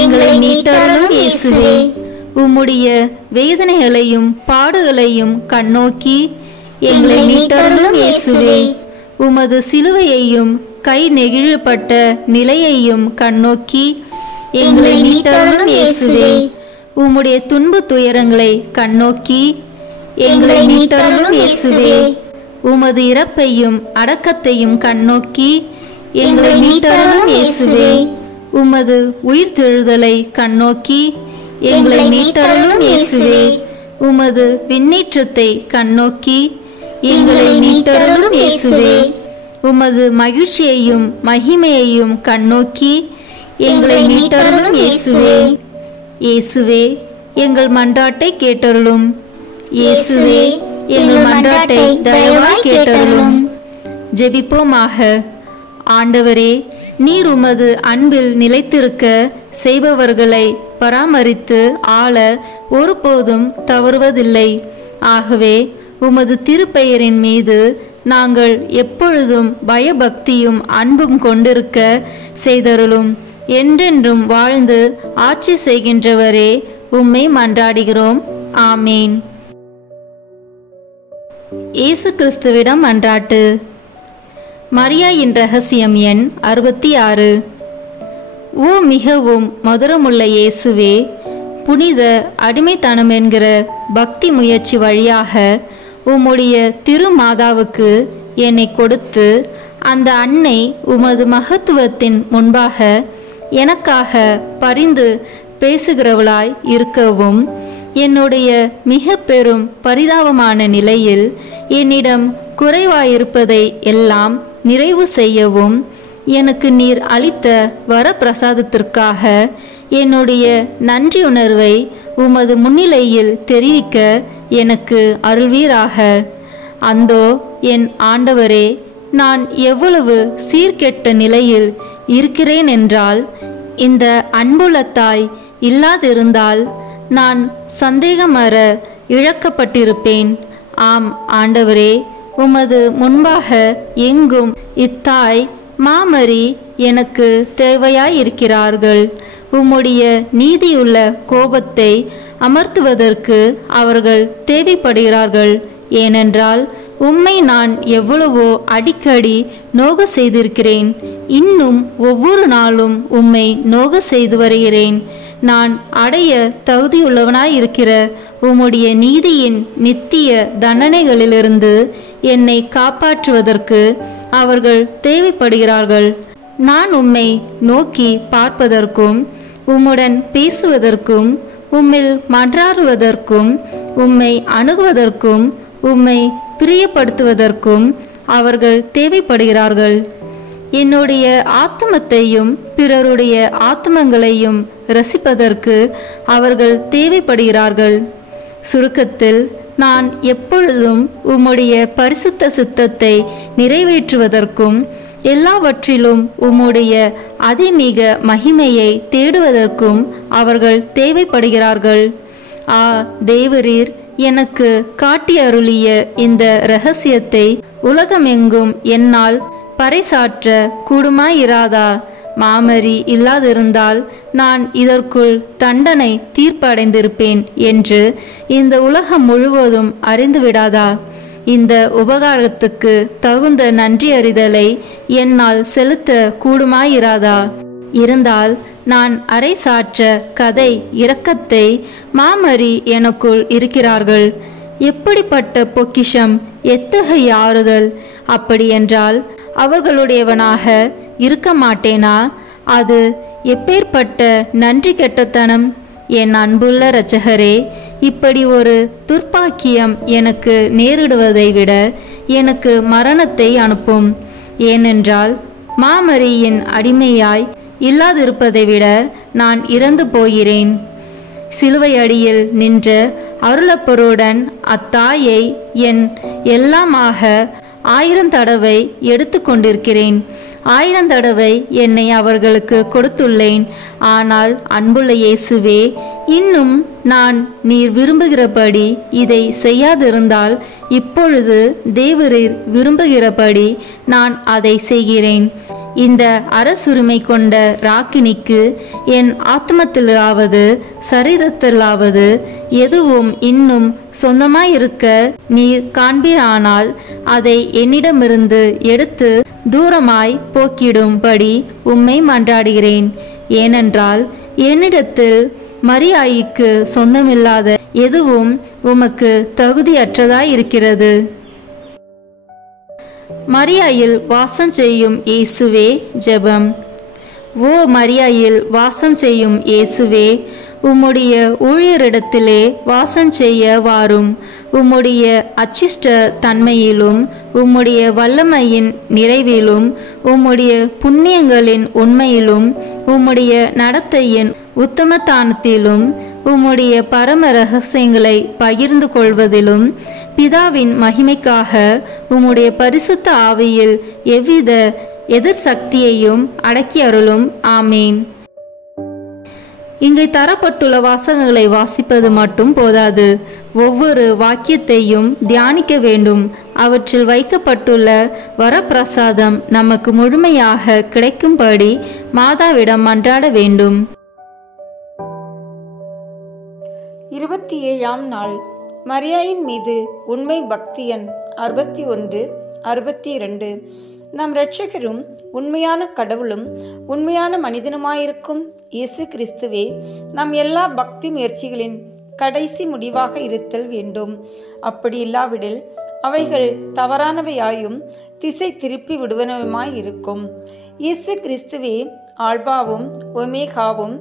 எங்களை மீட்டருளும் இயேசுவே. உம்முடைய வேதனைகளையும் பாடுகளையும் கண்ணோக்கி எங்களை மீட்டருளும் இயேசுவே. உமது சிலுவையையும் கை நெகிழப்பட்ட நிலையையும் கண்ணோக்கி எங்களை மீட்டருளும் இயேசுவே. உம்முடைய துன்பு துயரங்களை கண்ணோக்கி எங்களை மீட்டருளும் இயேசுவே. உமது இறப்பையும் அடக்கத்தையும் கண்ணோக்கி எங்களை மீட்டருளும் இயேசுவே. உமது உயிர்த்தெழுதலை கண்ணோக்கி எங்களை மீட்டருளும் இயேசுவே. உமது விண்ணேற்றத்தை கண்ணோக்கி எங்களை மீட்டருளும் இயேசுவே. உமது மகிழ்ச்சியையும் மகிமையையும் கண்ணோக்கி எங்களை மீட்டருளும் இயேசுவே. இயேசுவே, எங்கள் மன்றாட்டை கேட்டருளும். இயேசுவே, எங்கள் மன்றாட்டை தயவாய் கேட்டருளும். ஜெபிப்போமாக. ஆண்டவரே, நீர் உமது அன்பில் நிலைத்திருக்க செய்பவர்களை பராமரித்து ஆள ஒருபோதும் தவறுவதில்லை. ஆகவே உமது திருப்பெயரின் மீது நாங்கள் எப்பொழுதும் பயபக்தியும் அன்பும் கொண்டிருக்க செய்தருளும். என்றென்றும் வாழ்ந்து ஆட்சி செய்கின்றவரே, உம்மை மன்றாடுகிறோம். ஆமேன். இயேசு கிறிஸ்துவிடம் மன்றாட்டு. மரியாயின் ரகசியம் எண் 66. ஓ மிகவும் மதுரமுள்ள இயேசுவே, புனித அடிமைத்தனம் என்கிற பக்தி முயற்சி வழியாக உம்முடைய திருமாதாவுக்கு என்னை கொடுத்து அந்த அன்னை உமது மகத்துவத்தின் முன்பாக எனக்காக பரிந்து பேசுகிறவளாய் இருக்கவும், என்னுடைய மிக பெரும் பரிதாபமான நிலையில் என்னிடம் குறைவாயிருப்பதை எல்லாம் நிறைவு செய்யவும், எனக்கு நீர் அளித்த வரப்பிரசாதத்திற்காக என்னுடைய நன்றியுணர்வை உமது முன்னிலையில் தெரிவிக்க எனக்கு அருள்வீராக. அந்தோ என் ஆண்டவரே, நான் எவ்வளவு சீர்கெட்ட நிலையில் இருக்கிறேன் என்றால், இந்த அன்புள்ள தாய் இல்லாதிருந்தால் நான் சந்தேகமற இழக்கப்பட்டிருப்பேன். ஆம் ஆண்டவரே, உமது முன்பாக எங்கும் இத்தாய் மாமரி எனக்கு தேவையாயிருக்கிறார்கள். உம்முடைய நீதியுள்ள கோபத்தை அமர்த்துவதற்கு அவர்கள் தேவைப்படுகிறார்கள். ஏனென்றால் உம்மை நான் எவ்வளவோ அடிக்கடி நோக செய்திருக்கிறேன். இன்னும் ஒவ்வொரு நாளும் உம்மை நோக செய்து வருகிறேன். நான் அடைய தகுதியுள்ளவனாயிருக்கிற உம்முடைய நீதியின் நித்திய தண்டனைகளிலிருந்து என்னை காப்பாற்றுவதற்கு அவர்கள் தேவைப்படுகிறார்கள். நான் உம்மை நோக்கி பார்ப்பதற்கும் உம்முடன் பேசுவதற்கும் உம்மில் மன்றாடுவதற்கும் உம்மை அணுகுவதற்கும் உம்மை பிரியப்படுத்துவதற்கும் அவர்கள் தேவைப்படுகிறார்கள். என்னுடைய ஆத்மத்தையும் பிறருடைய ஆத்மங்களையும் ரசிப்பதற்கு அவர்கள் தேவைப்படுகிறார்கள். சுருக்கத்தில், நான் எப்பொழுதும் உம்முடைய பரிசுத்த சித்தத்தை நிறைவேற்றுவதற்கும் எல்லாவற்றிலும் உம்முடைய அதிமிக மகிமையை தேடுவதற்கும் அவர்கள் தேவைப்படுகிறார்கள். ஆ தேவரீர் எனக்கு காட்டி அருளிய இந்த இரகசியத்தை உலகமெங்கும் என்னால் பறைசாற்ற கூடுமாயிராதா? மாமரி இல்லாதிருந்தால் நான் இதற்குள் தண்டனை தீர்ப்படைந்திருப்பேன் என்று இந்த உலகம் முழுவதும் அறிந்துவிடாதா? இந்த உபகாரத்துக்கு தகுந்த நன்றி அறிதலை என்னால் செலுத்த கூடுமாயிராதா? இருந்தால் நான் அரைசாற்ற கதை இரக்கத்தை மாமரி எனக்குள் இருக்கிறார்கள். எப்படிப்பட்ட பொக்கிஷம், எத்தகைய ஆறுதல்! அப்படியென்றால் அவர்களுடையவனாக இருக்க மாட்டேனா? அது எப்பேற்பட்ட நன்றி கெட்டத்தனம்! என் அன்புள்ள இரட்சகரே, இப்படி ஒரு துர்ப்பாக்கியம் எனக்கு நேரிடுவதை விட எனக்கு மரணத்தை அனுப்பும். ஏனென்றால் மாமரியின் அடிமையாய் இல்லாதிருப்பதை விட நான் இறந்து போகிறேன். சிலுவை அடியில் நின்ற அருளப்பருடன் அத்தாயை என் எல்லாமாக 1000 தடவை எடுத்து கொண்டிருக்கிறேன். 1000 தடவை என்னை அவர்களுக்கு கொடுத்துள்ளேன். ஆனால் அன்புள்ள இயேசுவே, இன்னும் நான் நீர் விரும்புகிறபடி இதை செய்யாதிருந்தால் இப்பொழுது தேவரீர் விரும்புகிறபடி நான் அதை செய்கிறேன். இந்த அரசுரிமை கொண்ட ராக்கினிக்கு என் ஆத்மத்திலாவது சரீரத்திலாவது எதுவும் இன்னும் சொந்தமாயிருக்க நீர் காண்பீரானால் அதை என்னிடமிருந்து எடுத்து தூரமாய் போக்கிடும்படி உம்மை மன்றாடுகிறேன். ஏனென்றால் என்னிடத்தில் மரியாய்க்கு சொந்தமில்லாத எதுவும் உமக்கு தகுதியற்றதாயிருக்கிறது. மரியாயில் வாசம் செய்யும் இயேசுவே, ஜெபம். ஓ மரியாயில் வாசம் செய்யும் இயேசுவே, உம்முடைய ஊழியரிடத்திலே வாசம் செய்ய வாரும். உம்முடைய அச்சிஷ்ட தன்மையிலும் உம்முடைய வல்லமையின் நிறைவிலும் உம்முடைய புண்ணியங்களின் உண்மையிலும் உம்முடைய நடத்தையின் உத்தமத்தானத்திலும் உம்முடைய பரம ரகசியங்களை பகிர்ந்து கொள்வதிலும் பிதாவின் மகிமைக்காக உம்முடைய பரிசுத்த ஆவியில் எவ்வித எதிர் சக்தியையும் அடக்கி அருளும். ஆமீன். இங்கே தரப்பட்டுள்ள வாசகங்களை வாசிப்பது மட்டும் போதாது, ஒவ்வொரு வாக்கியத்தையும் தியானிக்க வேண்டும். அவற்றில் வைக்கப்பட்டுள்ள வரப்பிரசாதம் நமக்கு முழுமையாக கிடைக்கும்படி மாதாவிடம் மன்றாட வேண்டும். 27ஆம் நாள். மரியாயின் மீது உண்மை பக்தி எண் 61, 62. நம் இரட்சகரும் உண்மையான கடவுளும் உண்மையான மனிதனுமாயிருக்கும் இயேசு கிறிஸ்துவே நம் எல்லா பக்தி முயற்சிகளின் கடைசி முடிவாக இருத்தல் வேண்டும். அப்படி இல்லாவிடில் அவைகள் தவறானவையாயும் திசை திருப்பி விடுவனவுமாயிருக்கும். இயேசு கிறிஸ்துவே ஆல்பாவும் ஒமேகாவும்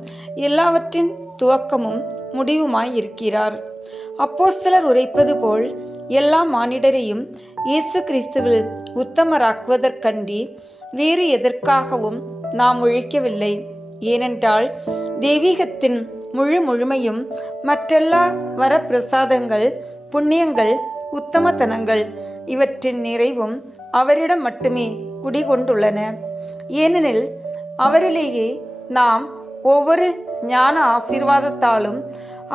எல்லாவற்றின் துவக்கமும் முடிவுமாயிருக்கிறார். அப்போஸ்தலர் உரைப்பது போல் எல்லா மானிடரையும் இயேசு கிறிஸ்துவில் உத்தமராக்குவதற்கன்றி வேறு எதற்காகவும் நாம் உழைக்கவில்லை. ஏனென்றால் தெய்வீகத்தின் முழுமையும் மற்றெல்லா வரப்பிரசாதங்கள், புண்ணியங்கள், உத்தமத்தனங்கள் இவற்றின் நிறைவும் அவரிடம் மட்டுமே குடிகொண்டுள்ளன. ஏனெனில் அவரிலேயே நாம் ஒவ்வொரு ஞான ஆசீர்வாதத்தாலும்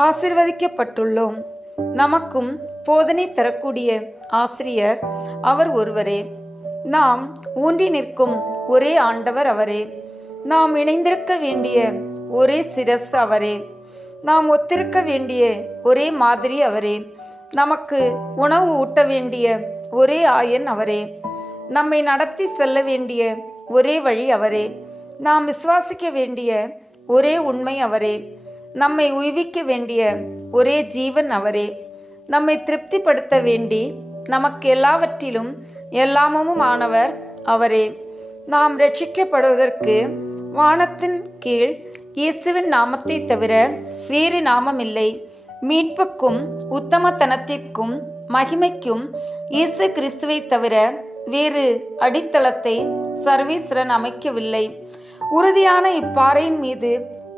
ஆசீர்வதிக்கப்பட்டுள்ளோம். நமக்கும் போதனை தரக்கூடிய ஆசிரியர் அவர் ஒருவரே. நாம் ஊன்றி நிற்கும் ஒரே ஆண்டவர் அவரே. நாம் இணைந்திருக்க வேண்டிய ஒரே சிரஸ் அவரே. நாம் ஒத்திருக்க வேண்டிய ஒரே மாதிரி அவரே. நமக்கு உணவு ஊட்ட வேண்டிய ஒரே ஆயன் அவரே. நம்மை நடத்தி செல்ல வேண்டிய ஒரே வழி அவரே. நாம் விசுவாசிக்க வேண்டிய ஒரே உண்மை அவரே. நம்மை உய்விக்க வேண்டிய ஒரே ஜீவன் அவரே. நம்மை திருப்திப்படுத்த வேண்டி நமக்கு எல்லாவற்றிலும் எல்லாமும் ஆனவர் அவரே. நாம் ரட்சிக்கப்படுவதற்கு வானத்தின் கீழ் இயேசுவின் நாமத்தை தவிர வேறு நாமம் இல்லை. மீட்புக்கும் உத்தமத்தனத்திற்கும் மகிமைக்கும் இயேசு கிறிஸ்துவை தவிர வேறு அடித்தளத்தை சர்வீஸ்வரன் அமைக்கவில்லை. உறுதியான இப்பாறையின் மீது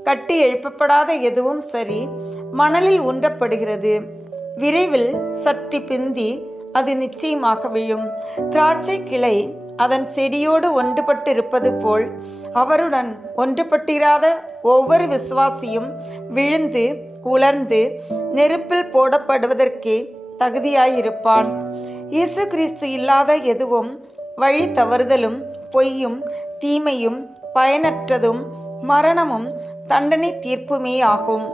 கட்டி எழுப்பப்படாத எதுவும் சரி மணலில் ஊன்றப்படுகிறது. விரைவில் சற்று பிந்தி அது நிச்சயமாக விழும். திராட்சை கிளை அதன் செடியோடு ஒன்றுபட்டு இருப்பது போல் அவருடன் ஒன்றுபட்டிராத ஒவ்வொரு விசுவாசியும் விழுந்து உலர்ந்து நெருப்பில் போடப்படுவதற்கே தகுதியாயிருப்பான். இயேசு கிறிஸ்து இல்லாத எதுவும் வழி தவறுதலும் பொய்யும் தீமையும் பயனற்றதும் மரணமும் தண்டனை தீர்ப்புமே ஆகும்.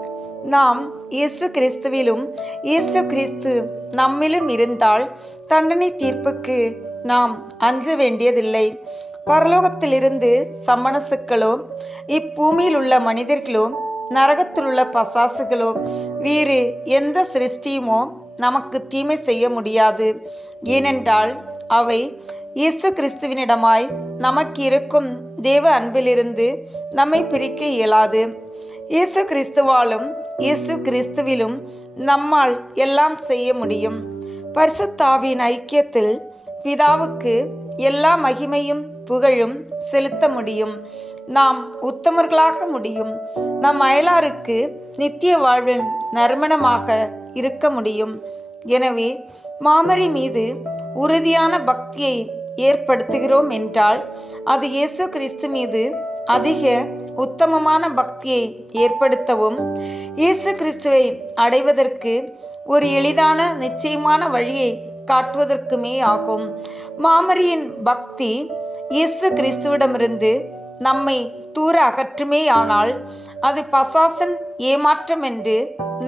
நாம் இயேசு கிறிஸ்துவிலும் இயேசு கிறிஸ்து நம்மிலும் இருந்தால் தண்டனை தீர்ப்புக்கு நாம் அஞ்ச வேண்டியதில்லை. பரலோகத்திலிருந்து சம்மனசுக்களோ இப்பூமியில் உள்ள மனிதர்களோ நரகத்தில் உள்ள பசாசுகளோ வேறு எந்த சிருஷ்டியுமோ நமக்கு தீமை செய்ய முடியாது. ஏனென்றால் அவை இயேசு கிறிஸ்துவினிடமாய் நமக்கு இருக்கும் தேவ அன்பிலிருந்து நம்மை பிரிக்க இயலாது. இயேசு கிறிஸ்துவாலும் இயேசு கிறிஸ்துவிலும் நம்மால் எல்லாம் செய்ய முடியும். பரிசுத்த ஆவியின் ஐக்கியத்தில் பிதாவுக்கு எல்லா மகிமையும் புகழும் செலுத்த முடியும். நாம் உத்தமர்களாக முடியும். நம் அயலாருக்கு நித்திய வாழ்வின் நறுமணமாக இருக்க முடியும். எனவே மாமரி மீது உறுதியான பக்தியை ஏற்படுத்துகிறோம் என்றால் அது இயேசு கிறிஸ்து மீது அதிக உத்தமமான பக்தியை ஏற்படுத்தவும் இயேசு கிறிஸ்துவை அடைவதற்கு ஒரு எளிதான நிச்சயமான வழியை காட்டுவதற்குமே ஆகும். மாமரியின் பக்தி இயேசு கிறிஸ்துவிடமிருந்து நம்மை தூர அகற்றுமே. ஆனால் அது பசாசன் ஏமாற்றம் என்று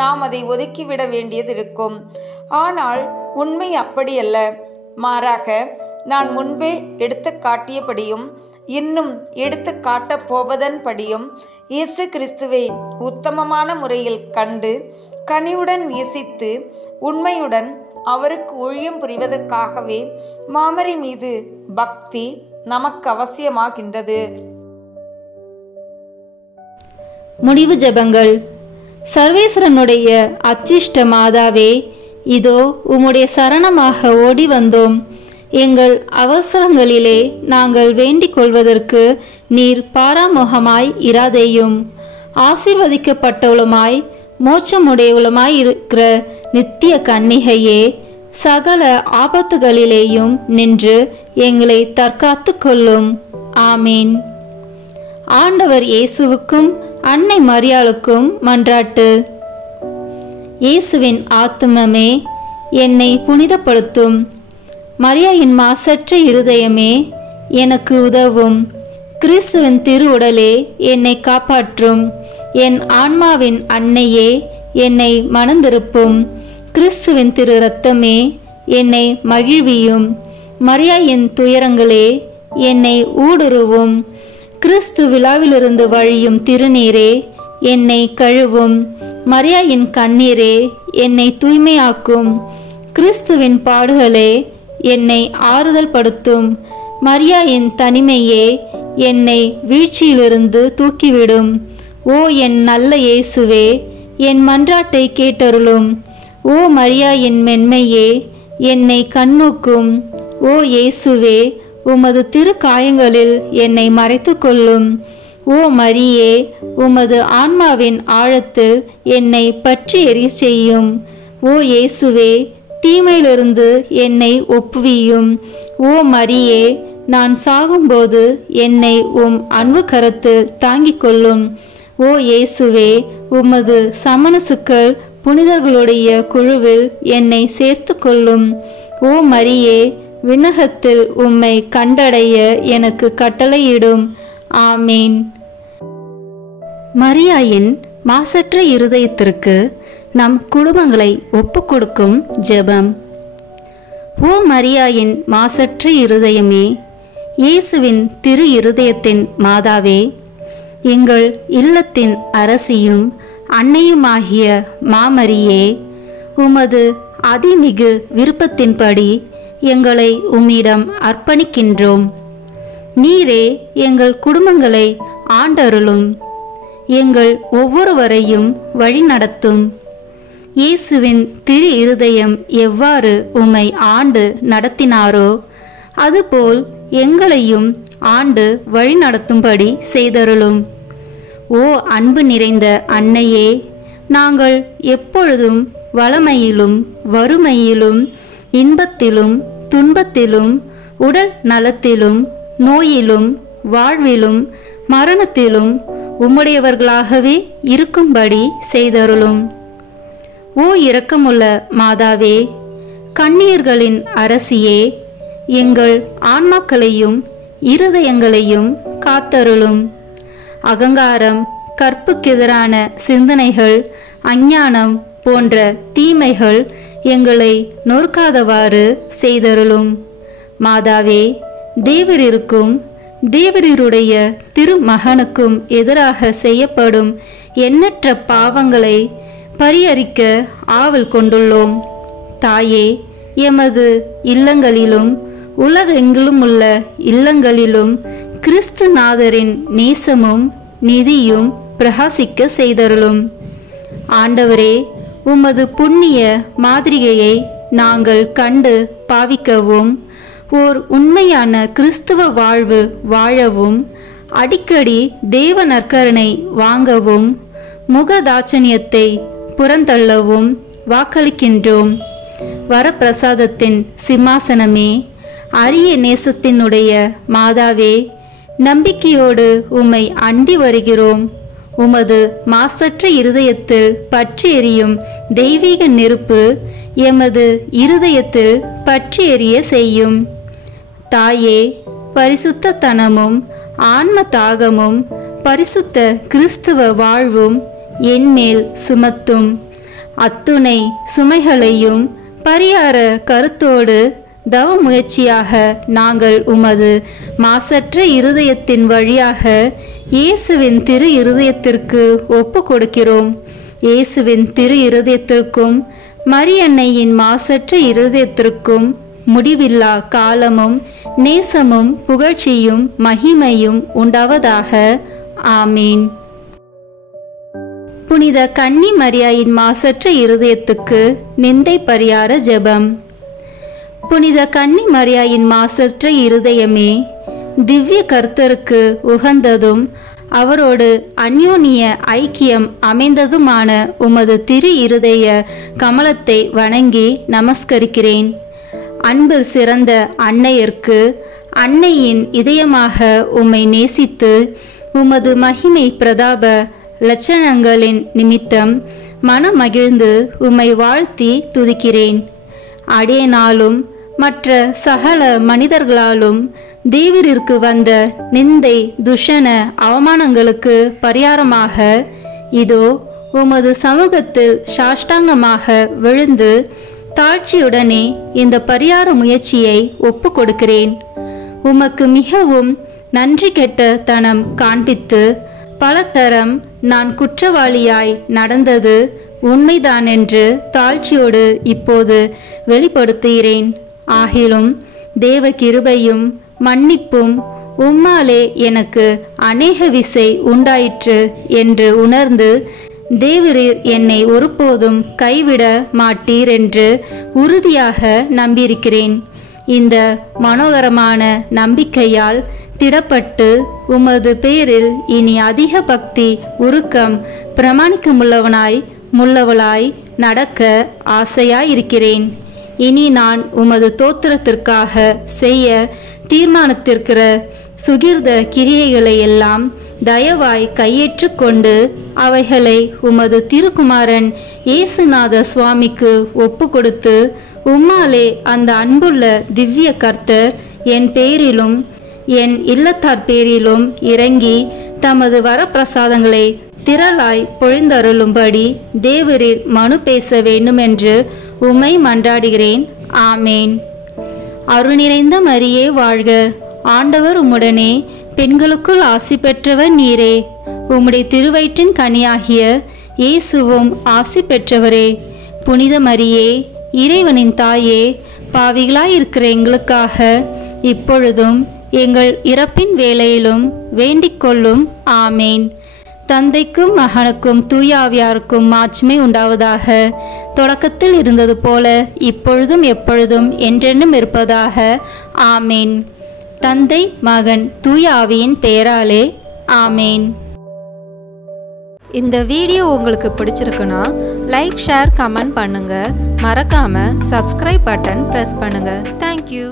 நாம் அதை ஒதுக்கிவிட வேண்டியது இருக்கும். ஆனால் உண்மை அப்படியல்ல. மாறாக நான் முன்பே எடுத்து காட்டியபடியும் இன்னும் எடுத்து காட்டப் போவதன்படியும் இயேசு கிறிஸ்துவை உத்தமமான முறையில் கண்டு கனிவுடன் நேசித்து உண்மையுடன் அவருக்கு ஊழியம் புரிவதற்காகவே மாமரி மீது பக்தி நமக்கு அவசியமாகின்றது. முடிவு ஜெபங்கள். சர்வேஸ்வரனுடைய அச்சிஷ்ட மாதாவே, இதோ உம்முடைய சரணமாக ஓடி வந்தோம். எங்கள் அவசரங்களிலே நாங்கள் வேண்டிக் கொள்வதற்கு நீர் பாராமுகமாய் இராதேயும். ஆசீர்வதிக்கப்பட்டவளுமாய் மோட்சமுடையவளுமாய் இருக்கிற நித்திய கன்னிகையே, சகல ஆபத்துகளிலேயும் நின்று எங்களை தற்காத்து கொள்ளும். ஆமீன். ஆண்டவர் இயேசுவுக்கும் அன்னை மரியாளுக்கும் மன்றாட்டு. இயேசுவின் ஆத்துமமே, என்னை புனிதப்படுத்தும். மரியாயின் மாசற்ற இருதயமே, எனக்கு உதவும். கிறிஸ்துவின் திருவுடலே, என்னை காப்பாற்றும். என் ஆன்மாவின் அன்னையே, என்னை மணந்திருப்பும். கிறிஸ்துவின் திரு இரத்தமே, என்னை மகிழ்வியும். மரியாயின் துயரங்களே, என்னை ஊடுருவும். கிறிஸ்து விழாவிலிருந்து வழியும் திருநீரே, என்னை கழுவும். மரியாயின் கண்ணீரே, என்னை தூய்மையாக்கும். கிறிஸ்துவின் பாடுகளே, என்னை ஆறுதல் படுத்தும். மரியாயின் தனிமையே, என்னை வீழ்ச்சியிலிருந்து தூக்கிவிடும். ஓ என் நல்ல இயேசுவே, என் மன்றாட்டை கேட்டருளும். ஓ மரியாயின் மென்மையே, என்னை கண்ணோக்கும். ஓ இயேசுவே, உமது திரு காயங்களில் என்னை மறைத்து கொள்ளும். ஓ மரியே, உமது ஆன்மாவின் ஆழத்தில் என்னை பற்றி எரிய செய்யும். ஓ இயேசுவே, தீமையிலிருந்து என்னை ஒப்புவியும். ஓ மரியே, நான் சாகும்போது என்னை உம் அன்பு கரத்தில் தாங்கிக் கொள்ளும். ஓ ஓ இயேசுவே, உமது சமணசுக்கள் புனிதர்களுடைய குழுவில் என்னை சேர்த்து கொள்ளும். ஓ மரியே, விண்ணகத்தில் உம்மை கண்டடைய எனக்கு கட்டளையிடும். ஆமீன். மரியாயின் மாசற்ற இருதயத்திற்கு நம் குடும்பங்களை ஒப்புக்கொடுக்கும் ஜெபம். ஓ மரியாயின் மாசற்ற இருதயமே, இயேசுவின் திரு இருதயத்தின் மாதாவே, எங்கள் இல்லத்தின் அரசியும் அன்னையுமாகிய மாமரியே, உமது அதிமிகு விருப்பத்தின்படி எங்களை உம்மிடம் அர்ப்பணிக்கின்றோம். நீரே எங்கள் குடும்பங்களை ஆண்டருளும், எங்கள் ஒவ்வொருவரையும் வழிநடத்தும். இயேசுவின் திரு இருதயம் எவ்வாறு உம்மை ஆண்டு நடத்தினாரோ அதுபோல் எங்களையும் ஆண்டு வழிநடத்தும்படி செய்தருளும். ஓ அன்பு நிறைந்த அன்னையே, நாங்கள் எப்பொழுதும் வளமையிலும் வறுமையிலும் இன்பத்திலும் துன்பத்திலும் உடல் நலத்திலும் நோயிலும் வாழ்விலும் மரணத்திலும் உம்முடையவர்களாகவே இருக்கும்படி செய்தருளும். ஓ இரக்கமுள்ள மாதாவே, கண்ணீர்களின் அரசியே, எங்கள் ஆன்மாக்களையும் இருதயங்களையும் காத்தருளும். அகங்காரம், கற்புக்கெதிரான சிந்தனைகள், அஞ்ஞானம் போன்ற தீமைகள் எங்களை நொறுக்காதவாறு செய்தருளும். மாதாவே, தேவரிருக்கும் தேவரீருடைய திருமகனுக்கும் எதிராக செய்யப்படும் எண்ணற்ற பாவங்களை பரிஹரிக்க ஆவல் கொண்டுள்ளோம். தாயே, எமது இல்லங்களிலும் உலகெங்கிலும் உள்ள இல்லங்களிலும் கிறிஸ்துநாதரின் நேசமும் நிதியும் பிரகாசிக்க செய்தருளும். ஆண்டவரே, உமது புண்ணிய மாதிரிகையை நாங்கள் கண்டு பாவிக்கவும், ஓர் உண்மையான கிறிஸ்துவ வாழ்வு வாழவும், அடிக்கடி தேவ நற்கருணை வாங்கவும், முகதாட்சணியத்தை புறந்தள்ளவும் வாக்களிக்கின்றோம். வரப்பிரசாதத்தின் சிம்மாசனமே, அரிய நேசத்தினுடைய மாதாவே, நம்பிக்கையோடு உம்மை அண்டி வருகிறோம். உமது மாசற்ற இருதயத்தில் பற்றி எரியும் தெய்வீக நெருப்பு எமது இருதயத்தில் பற்றி எரிய செய்யும். தாயே, பரிசுத்தத்தனமும் ஆன்ம தாகமும் பரிசுத்த கிறிஸ்துவ வாழ்வும் என்மேல் சுமத்தும். அத்துணை சுமைகளையும் பரிகார கருத்தோடு தவ முயற்சியாக நாங்கள் உமது மாசற்ற இருதயத்தின் வழியாக இயேசுவின் திரு இருதயத்திற்கு ஒப்பு கொடுக்கிறோம். இயேசுவின் திரு இருதயத்திற்கும் மரியன்னையின் மாசற்ற இருதயத்திற்கும் முடிவில்லா காலமும் நேசமும் புகழ்ச்சியும் மகிமையும் உண்டாவதாக. ஆமீன். புனித கன்னி மரியாயின் மாசற்ற இருதயத்துக்கு நிந்தை பரிகார ஜெபம். புனித கன்னி மரியாயின் மாசற்ற இருதயமே, திவ்ய கர்த்தருக்கு உகந்ததும் அவரோடு அந்யோன்ய ஐக்கியம் அமைந்ததுமான உமது திரு இருதய கமலத்தை வணங்கி நமஸ்கரிக்கிறேன். அன்பில் சிறந்த அன்னையர்க்கு அன்னையின் இதயமாக உம்மை நேசித்து உமது மகிமை பிரதாப லட்சணங்களின் நிமித்தம் மனமகிழ்ந்து உம்மை வாழ்த்தி துதிக்கிறேன். அடியேனாலும் மற்ற சகல மனிதர்களாலும் தேவரிற்கு வந்த நிந்தை துஷண அவமானங்களுக்கு பரிகாரமாக இதோ உமது சமூகத்தில் சாஷ்டாங்கமாக விழுந்து தாழ்ச்சியுடனே இந்த பரிகார முயற்சியை ஒப்பு கொடுக்கிறேன். உமக்கு மிகவும் நன்றி கெட்ட தனம் காண்பித்து பலதரம் நான் குற்றவாளியாய் நடந்தது உண்மைதான் என்று தாழ்ச்சியோடு இப்போது வெளிப்படுத்துகிறேன். ஆகிலும் தேவ கிருபையும் மன்னிப்பும் உம்மாலே எனக்கு அநேக விசை உண்டாயிற்று என்று உணர்ந்து தேவரீர் என்னை ஒருபோதும் கைவிட மாட்டீர் என்று உறுதியாக நம்பியிருக்கிறேன். இந்த மனோகரமான நம்பிக்கையால் திடப்பட்டு உமது பேரில் இனி அதிக பக்தி உருக்கம் பிரமாணிக்கமுள்ளவளாய் நடக்க ஆசையாயிருக்கிறேன். இனி நான் உமது தோத்திரத்திற்காக செய்ய தீர்மானித்திருக்கிற சுகிர்த கிரியைகளை எல்லாம் தயவாய் கையேற்றுக்கொண்டு அவைகளை உமது திருக்குமாரன் இயேசுநாத சுவாமிக்கு ஒப்பு கொடுத்து உம்மாலே அந்த அன்புள்ள திவ்ய கர்த்தர் என் பேரிலும் என் இல்லத்தார் பேரிலும் இறங்கி தமது வரப்பிரசாதங்களை திரளாய் பொழிந்தருளும்படி தேவரீர் மனு பேச வேண்டுமென்று உம்மை மன்றாடுகிறேன். ஆமேன். அருள் நிறைந்த மரியே வாழ்க, ஆண்டவர் உம்முடனே, பெண்களுக்குள் ஆசி பெற்றவர் நீரே. உம்முடைய திருவயிற்றின் கனியாகிய இயேசுவும் ஆசி பெற்றவரே. புனித மரியே, இறைவனின் தாயே, பாவிகளாயிருக்கிற எங்களுக்காக இப்பொழுதும் எங்கள் இறப்பின் வேளையிலும் வேண்டிக் கொள்ளும். ஆமேன். தந்தைக்கும் மகனுக்கும் தூயாவியாருக்கும் மாட்சிமை உண்டாவதாக. தொடக்கத்தில் இருந்தது போல இப்பொழுதும் எப்பொழுதும் என்றென்றும் இருப்பதாக. ஆமேன். தந்தை மகன் தூய ஆவியின் பெயராலே. ஆமேன். இந்த வீடியோ உங்களுக்கு பிடிச்சிருக்குன்னா லைக், ஷேர், கமெண்ட் பண்ணுங்க. மறக்காம சப்ஸ்கிரைப் பட்டன் பிரஸ் பண்ணுங்க. தேங்க்யூ.